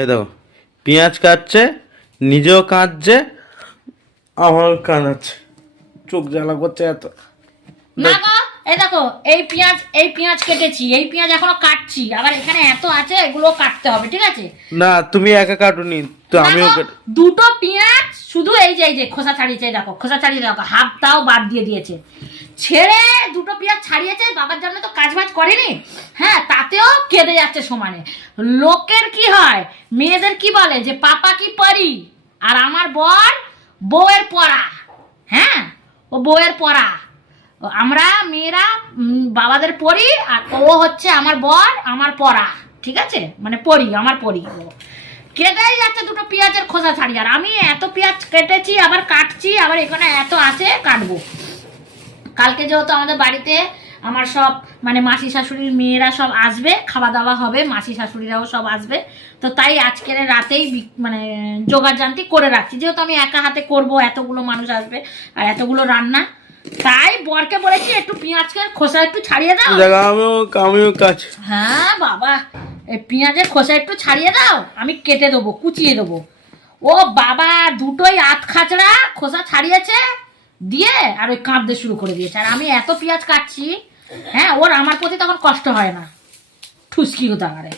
এই দেখো পেঁয়াজ কাটছে, নিজেও কাঁদছে, আমার কাঁদাচ্ছে, চোখ জ্বালা করছে এত। না গো, এই দেখো এই পেঁয়াজ কেটেছি, এই পেঁয়াজ এখনো কাটছি, আবার এখানে এত আছে এগুলো কাটতে হবে, ঠিক আছে? না তুমি একা কাটুনি তো, না আমিও গো, দুটো পেঁয়াজ শুধু এই যে খোসা ছাড়িয়েছে, দেখো খোসা ছাড়িয়ে দেখো, হাফটাও বাদ দিয়ে দিয়েছে, ছেড়ে দুটো পেঁয়াজ ছাড়িয়েছে, বাবার জন্য তো কাজ বাজ করেনি, হ্যাঁ, তাতেও কেঁদে যাচ্ছে সমানে। লোকের কি হয়, মেয়েদের কি বলে যে পাপা কি পরি, আর আমার বর বউয়ের পড়া, হ্যাঁ, ও বউয়ের পড়া, আমরা মেয়েরা বাবাদের পড়ি, আর ও হচ্ছে আমার বর আমার পড়া, ঠিক আছে, মানে পড়ি, আমার পড়ি। কেটেই যাচ্ছে দুটো পেঁয়াজের খোসা ছাড়িয়ে, আর আমি এত পেঁয়াজ কেটেছি, আবার কাটছি, আবার এখানে এত আছে কাটবো। কালকে যেহেতু আমাদের বাড়িতে আমার সব মানে মাসি শাশুড়ির মেয়েরা সব আসবে, খাওয়া দাওয়া হবে, মাসি শাশুড়িরাও সব আসবে, তো তাই আজকের রাতেই মানে জোগাড় জান্তি করে রাখছি, যেহেতু আমি একা হাতে করব, এতগুলো মানুষ আসবে আর এতগুলো রান্না, তাই বরকে বলেছি একটু পেঁয়াজকে খোসা একটু ছাড়িয়ে দাও। আমিও কাজ। হ্যাঁ বাবা, এই পেঁয়াজের খোসা একটু ছাড়িয়ে দাও, আমি কেটে দেবো, কুচিয়ে দেবো। ও বাবা, দুটোই আধ খাচড়া খোসা ছাড়িয়েছে দিয়ে, আর ওই কাঁদতে শুরু করে দিয়েছে, আর আমি এত পেঁয়াজ কাটছি, হ্যাঁ, ওর আমার প্রতি তখন কষ্ট হয় না, ঠুসকি হতে পারে।